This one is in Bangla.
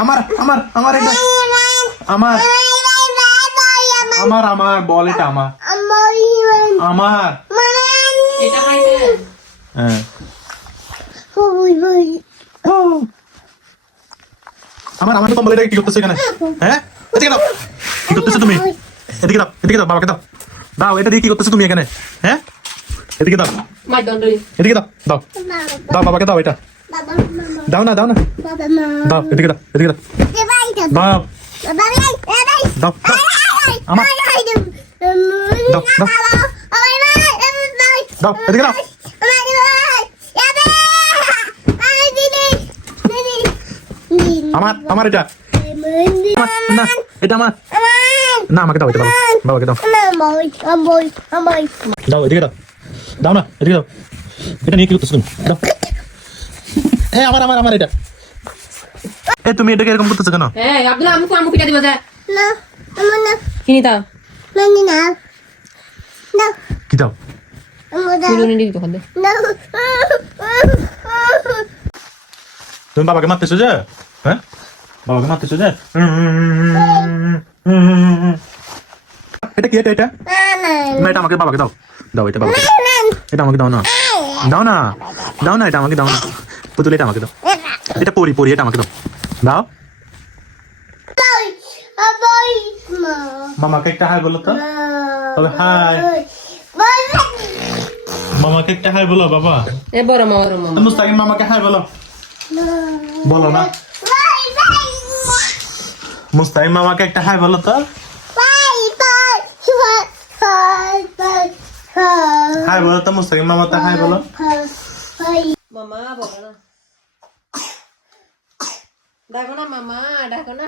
আমার আমার আমার এটা আমার আমার আমার বল এটা আমার আমার এটা খাইছে হ্যাঁ আমার আমার কম্বল এটা কি করতেছে এখানে হ্যাঁ এদিকে দাও কি করতেছো তুমি এদিকে দাও বাবাকে দাও দাও এটা দিয়ে কি করতেছো তুমি এখানে হ্যাঁ এদিকে দাও মাই দন্ডরি এদিকে দাও দাও দাও বাবাকে দাও এটা দাও না দাও এদিকে দাও দাও দাও আমার দাও দাও এদিকে দাও আমার আমার এটা না এটা আমার না আমাকে দাও এটা বাবাকে দাও দাও এদিকে দাও দাও না এদিকে দাও এটা নিয়ে কি করতেছ তুমি দাও আমার আমার আমার এটা তুমি এটাকে এরকম করতেছো কেন আব্দুল্লাহ আমু পিটা দিবা যা কিনি দাও কি দাও কুলুনি দিবি তো খাদে তুমি বাবাকে মারতেছো যে হ্যাঁ বাবাকে মারতেছো যে এটা কি এটা এটা এটা আমাকে বাবাকে দাও দাও এটা বাবাকে এটা আমাকে দাও না দাও না দাও না এটা আমাকে দাও না পুতুল এটা আমাকে দাও এটা পরি পরি এটা আমাকে দাও দাও মামাকে একটা হাই বলো তো তবে হাই মামাকে একটা হাই বলো বাবা এ বড় মামা মুস্তাকিম মামাকে হাই বলো বলো না মুস্তাকিম মামাকে একটা হাই বলো তো হাই বলো তো মুস্তাকিম মামা তো হাই বলো মামা বলো না ডাকো না মামা ডাকো না